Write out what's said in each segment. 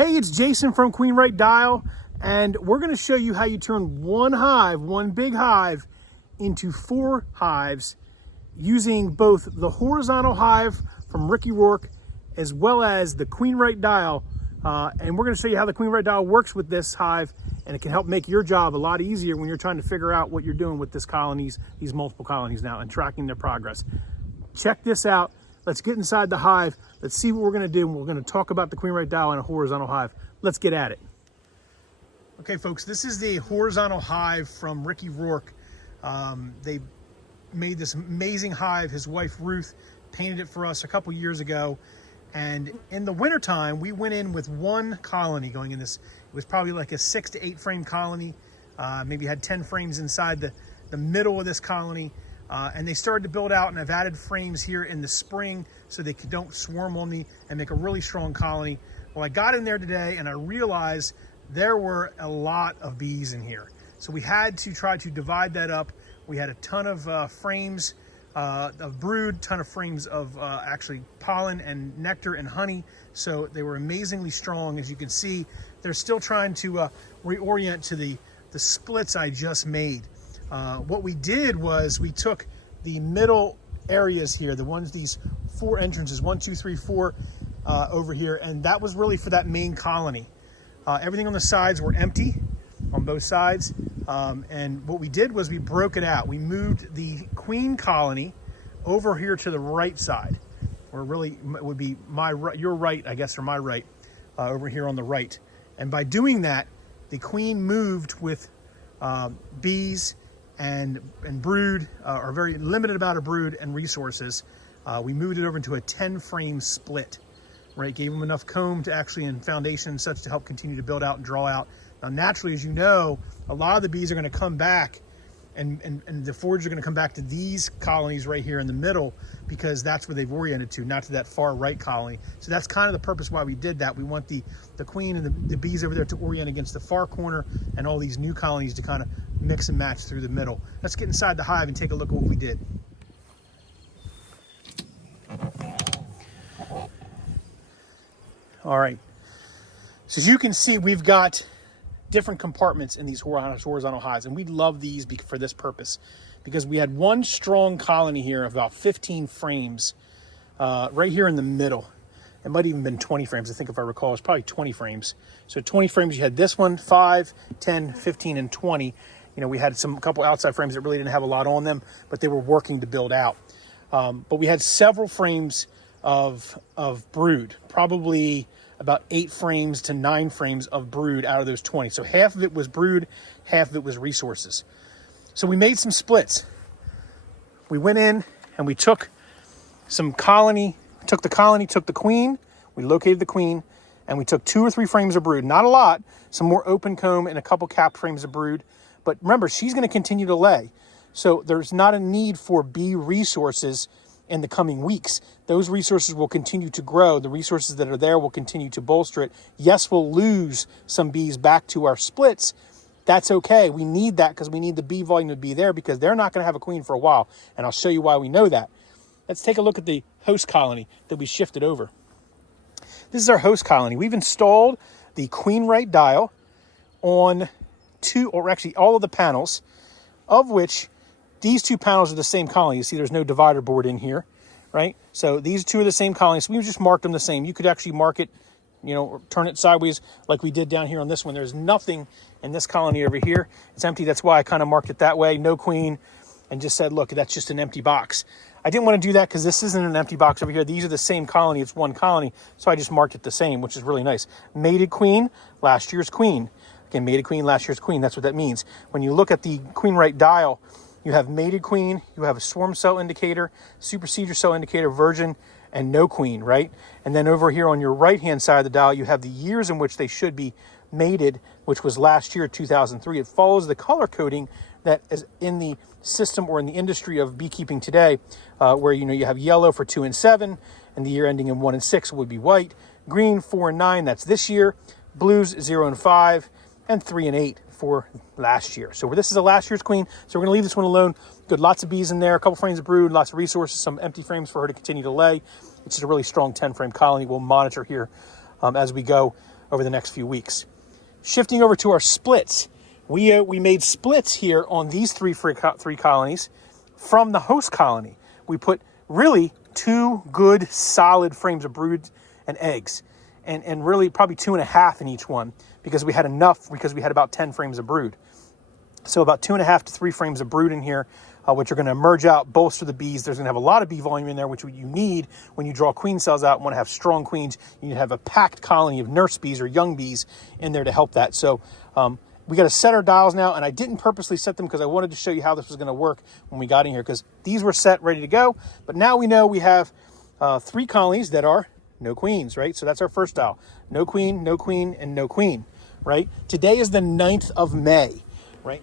Hey, it's Jason from QueenRightDial, and we're going to show you how you turn one hive, one big hive, into 4 hives using both the horizontal hive from Ricky Rourke as well as the QueenRightDial. And we're going to show you how the QueenRightDial works with this hive, and it can help make your job a lot easier when you're trying to figure out what you're doing with these multiple colonies now, and tracking their progress. Check this out. Let's get inside the hive. Let's see what we're going to do. We're going to talk about the QueenRightDial and a horizontal hive. Let's get at it. Okay, folks, this is the horizontal hive from Ricky Rourke. They made this amazing hive. His wife, Ruth, painted it for us a couple years ago. And in the wintertime, we went in with 1 colony going in this. It was probably like a 6 to 8 frame colony. Maybe had 10 frames inside the middle of this colony. And they started to build out, and I've added frames here in the spring so they don't swarm on me and make a really strong colony. Well, I got in there today and I realized there were a lot of bees in here. So we had to try to divide that up. We had a ton of frames of brood, ton of frames of actually pollen and nectar and honey. So they were amazingly strong. As you can see, they're still trying to reorient to the splits I just made. What we did was we took the middle areas here, these 4 entrances, 1, 2, 3, 4 over here, and that was really for that main colony. Everything on the sides were empty on both sides, and what we did was we broke it out. We moved the queen colony over here to the right side, or really it would be your right, I guess, or my right, over here on the right. And by doing that, the queen moved with bees and brood, or very limited amount of brood and resources. We moved it over into a 10 frame split, right? Gave them enough comb to actually, and foundation and such, to help continue to build out and draw out. Now, naturally, as you know, a lot of the bees are going to come back, and the foragers are going to come back to these colonies right here in the middle, because that's where they've oriented to, not to that far right colony. So that's kind of the purpose why we did that. We want the queen and the bees over there to orient against the far corner, and all these new colonies to kind of mix and match through the middle. Let's get inside the hive and take a look at what we did. All right, so as you can see, we've got different compartments in these horizontal hives, and we love these for this purpose, because we had 1 strong colony here of about 15 frames right here in the middle. It might even been 20 frames. I think, if I recall, it's probably 20 frames. So 20 frames, you had this one, 5, 10, 15, and 20. You know, we had a couple outside frames that really didn't have a lot on them, but they were working to build out. But we had several frames of brood, probably about 8 frames to 9 frames of brood out of those 20. So half of it was brood, half of it was resources. So we made some splits. We went in and we took the queen, we located the queen, and we took 2 or 3 frames of brood, not a lot, some more open comb and a couple capped frames of brood. But remember, she's going to continue to lay. So there's not a need for bee resources in the coming weeks. Those resources will continue to grow. The resources that are there will continue to bolster it. Yes, we'll lose some bees back to our splits. That's okay. We need that, because we need the bee volume to be there, because they're not going to have a queen for a while. And I'll show you why we know that. Let's take a look at the host colony that we shifted over. This is our host colony. We've installed the QueenRightDial on 2, or actually all of the panels, of which these 2 panels are the same colony. You see there's no divider board in here, right? So these 2 are the same colonies. So we just marked them the same. You could actually mark it, or turn it sideways like we did down here on this one. There's nothing in this colony over here. It's empty. That's why I kind of marked it that way. No queen, and just said, look, that's just an empty box. I didn't want to do that because this isn't an empty box over here. These are the same colony. It's 1 colony. So I just marked it the same, which is really nice. Mated queen, last year's queen. Again, mated queen, last year's queen. That's what that means. When you look at the QueenRightDial, you have mated queen, you have a swarm cell indicator, supersedure cell indicator, virgin, and no queen, right? And then over here on your right-hand side of the dial, you have the years in which they should be mated, which was last year, 2003. It follows the color coding that is in the system or in the industry of beekeeping today, where you have yellow for 2 and 7, and the year ending in 1 and 6 would be white. Green, 4 and 9, that's this year. Blues, 0 and 5, and 3 and 8 for last year. So this is a last year's queen, so we're going to leave this one alone. Good, lots of bees in there, a couple frames of brood, lots of resources, some empty frames for her to continue to lay. It's just a really strong 10 frame colony. We'll monitor here as we go. over the next few weeks. Shifting over to our splits, we made splits here on these three colonies from the host colony. We put really 2 good solid frames of brood and eggs, and really probably 2.5 in each one, because we had enough, because we had about 10 frames of brood. So about 2.5 to 3 frames of brood in here, which are going to emerge out, bolster the bees. There's going to have a lot of bee volume in there, which you need when you draw queen cells out and want to have strong queens. You need to have a packed colony of nurse bees or young bees in there to help that. So we got to set our dials now, and I didn't purposely set them because I wanted to show you how this was going to work when we got in here, because these were set, ready to go. But now we know we have 3 colonies that are no queens, right? So that's our first dial. No queen, no queen, and no queen, right? Today is the 9th of May, right?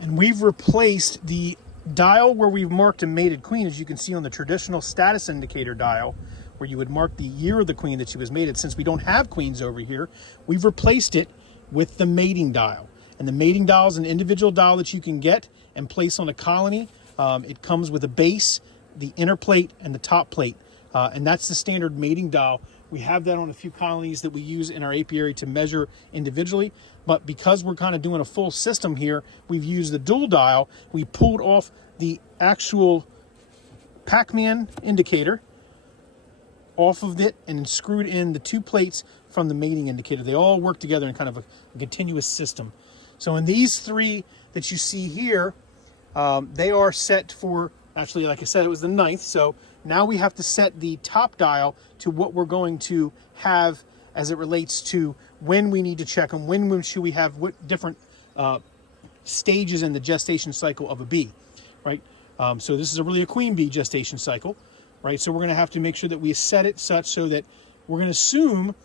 And we've replaced the dial where we've marked a mated queen, as you can see on the traditional status indicator dial, where you would mark the year of the queen that she was mated. Since we don't have queens over here, we've replaced it with the mating dial. And the mating dial is an individual dial that you can get and place on a colony. It comes with a base, the inner plate, and the top plate. And that's the standard mating dial. We have that on a few colonies that we use in our apiary to measure individually. But because we're kind of doing a full system here, we've used the dual dial. We pulled off the actual Pac-Man indicator off of it and screwed in the 2 plates from the mating indicator. They all work together in kind of a continuous system. So in these 3 that you see here, they are set for, actually, like I said, it was the 9th. So now we have to set the top dial to what we're going to have as it relates to when we need to check them, when should we have what different stages in the gestation cycle of a bee, right? So this is really a queen bee gestation cycle, right? So we're going to have to make sure that we set it such so that we're going to assume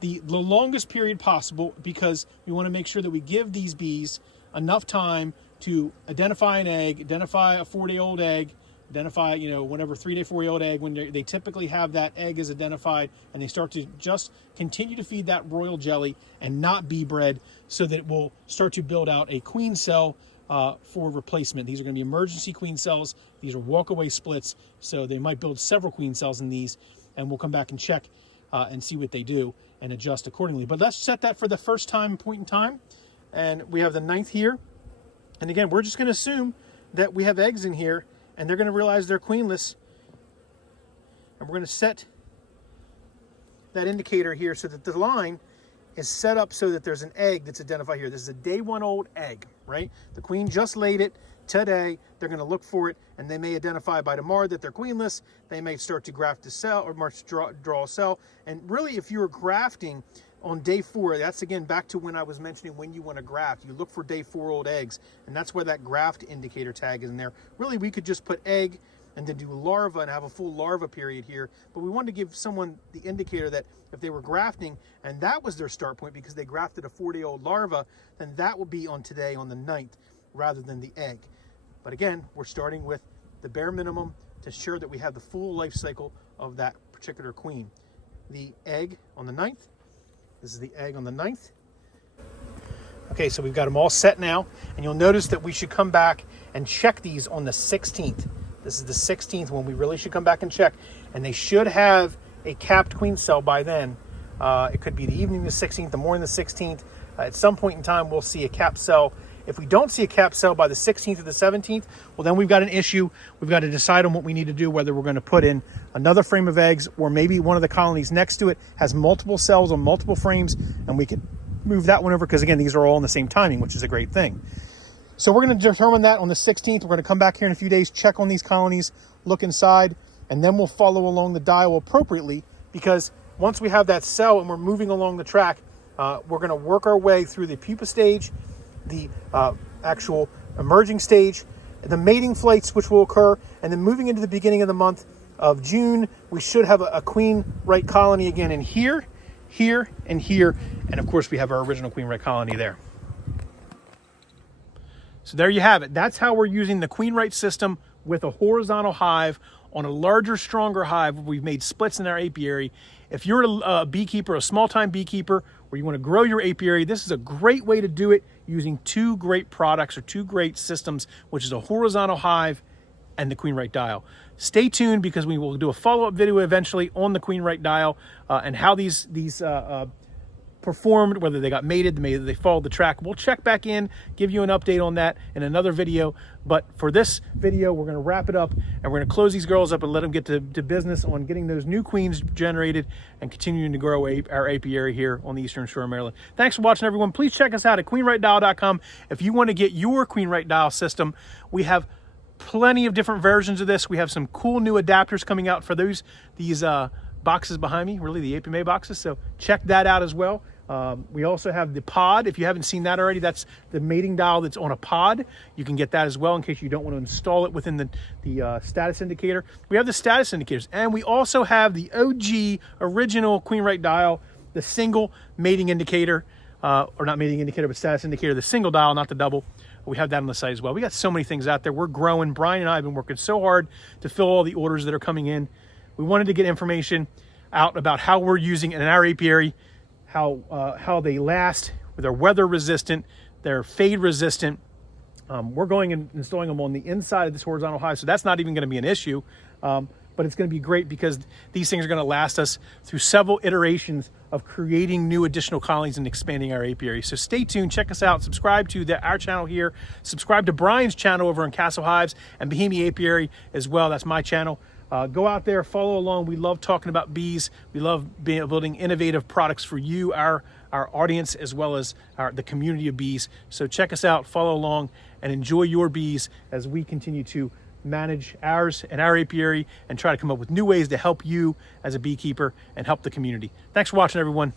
the longest period possible, because we want to make sure that we give these bees enough time to identify an egg, identify a 4-day-old egg, identify, whenever 3-day, 4-day-old egg, when they typically have that egg is identified, and they start to just continue to feed that royal jelly and not bee bread, so that it will start to build out a queen cell for replacement. These are going to be emergency queen cells. These are walk-away splits, so they might build several queen cells in these, and we'll come back and check and see what they do and adjust accordingly. But let's set that for the first point in time, and we have the 9th here. And again, we're just going to assume that we have eggs in here, and they're going to realize they're queenless. And we're going to set that indicator here so that the line is set up so that there's an egg that's identified here. This is a day 1 old egg, right? The queen just laid it today. They're going to look for it, and they may identify by tomorrow that they're queenless. They may start to graft a cell or draw a cell. And really, if you're grafting on day 4, that's again back to when I was mentioning when you want to graft. You look for day 4 old eggs, and that's where that graft indicator tag is in there. Really, we could just put egg and then do larva and have a full larva period here. But we wanted to give someone the indicator that if they were grafting and that was their start point because they grafted a 4-day-old larva, then that would be on today on the 9th rather than the egg. But again, we're starting with the bare minimum to ensure that we have the full life cycle of that particular queen. The egg on the 9th. This is the egg on the 9th. Okay, so we've got them all set now, and you'll notice that we should come back and check these on the 16th. This is the 16th when we really should come back and check, and they should have a capped queen cell by then. It could be the evening of the 16th, the morning of the 16th. At some point in time, we'll see a capped cell. If we don't see a capped cell by the 16th or the 17th, well, then we've got an issue. We've got to decide on what we need to do, whether we're going to put in another frame of eggs or maybe one of the colonies next to it has multiple cells on multiple frames, and we could move that one over because, again, these are all in the same timing, which is a great thing. So we're going to determine that on the 16th. We're going to come back here in a few days, check on these colonies, look inside, and then we'll follow along the dial appropriately, because once we have that cell and we're moving along the track, we're going to work our way through the pupa stage, the actual emerging stage, the mating flights, which will occur, and then moving into the beginning of the month of June, we should have a queen right colony again in here, here, and here, and of course we have our original queen right colony there. So there you have it. That's how we're using the QueenRight system with a horizontal hive on a larger, stronger hive. We've made splits in our apiary. If you're a beekeeper, a small-time beekeeper, or you want to grow your apiary, this is a great way to do it using 2 great products or 2 great systems, which is a horizontal hive and the QueenRightDial. Stay tuned, because we will do a follow-up video eventually on the QueenRightDial and how these performed, whether they got mated, maybe they followed the track. We'll check back in, give you an update on that in another video. But for this video, we're going to wrap it up, and we're going to close these girls up and let them get to business on getting those new queens generated and continuing to grow our apiary here on the Eastern Shore of Maryland. Thanks for watching, everyone. Please check us out at QueenRightDial.com. If you want to get your QueenRightDial system, we have plenty of different versions of this. We have some cool new adapters coming out for these boxes behind me, really the APMA boxes, so check that out as well. We also have the pod. If you haven't seen that already, that's the mating dial that's on a pod. You can get that as well in case you don't want to install it within the status indicator. We have the status indicators, and we also have the OG original QueenRightDial, the single mating indicator, or not mating indicator, but status indicator, the single dial, not the double. We have that on the site as well. We got so many things out there. We're growing. Brian and I have been working so hard to fill all the orders that are coming in. We wanted to get information out about how we're using in our apiary, how they last, they're weather resistant, they're fade resistant. We're going and installing them on the inside of this horizontal hive, so that's not even going to be an issue. But it's going to be great because these things are going to last us through several iterations of creating new additional colonies and expanding our apiary. So stay tuned, check us out, subscribe to our channel here, subscribe to Brian's channel over in Castle Hives and Bohemia Apiary as well. That's my channel. Go out there, follow along. We love talking about bees. We love building innovative products for you, our audience, as well as the community of bees. So check us out, follow along, and enjoy your bees as we continue to manage ours and our apiary and try to come up with new ways to help you as a beekeeper and help the community. Thanks for watching, everyone.